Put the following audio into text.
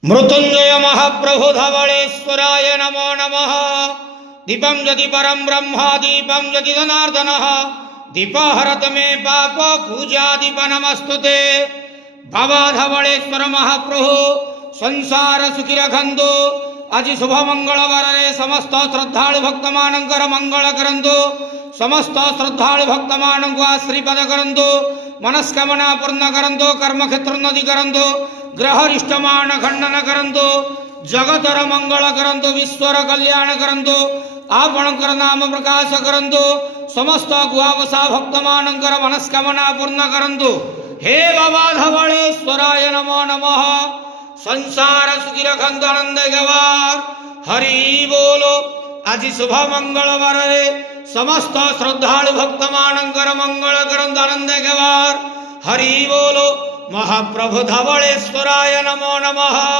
मृत्युंजय महाप्रभु धवलेश्वराय नमो नमः। दीपं यदि परं ब्रह्म दीपं यदि जनार्दनः दीपहरत मे पाप पूजा दीप नमस्तुते। बाबा धवलेश्वर महाप्रभु संसार सुखी रखंतु। आज शुभ मंगलवार समस्त श्रद्धालु भक्त मानकर मंगल करंतु। समस्त श्रद्धालु भक्त मान को आश्रीपद करंतु। मनस्कामना पूर्ण करंतु। कर्म क्षेत्र नदी करंतु। ग्रहरिष्टमान खंडन करंतु। जगतर मंगल करंतु। विश्वर कल्याण करंतु। आपणकर नाम प्रकाश करंतु। समस्त गुआवसा भक्त मानकर मनस्कामना पूर्ण करंतु। हे बाबा धवलेश्वराय नमो नमः। संसार सुखी रखंतु आनंद गवार हरि बोलो। आज शुभ मंगलवार समस्त श्रद्धालु भक्त मानकर मंगल करंतु आनंद गवार हरि बोलो। महाप्रभु धवलेश्वराय नमो नमः।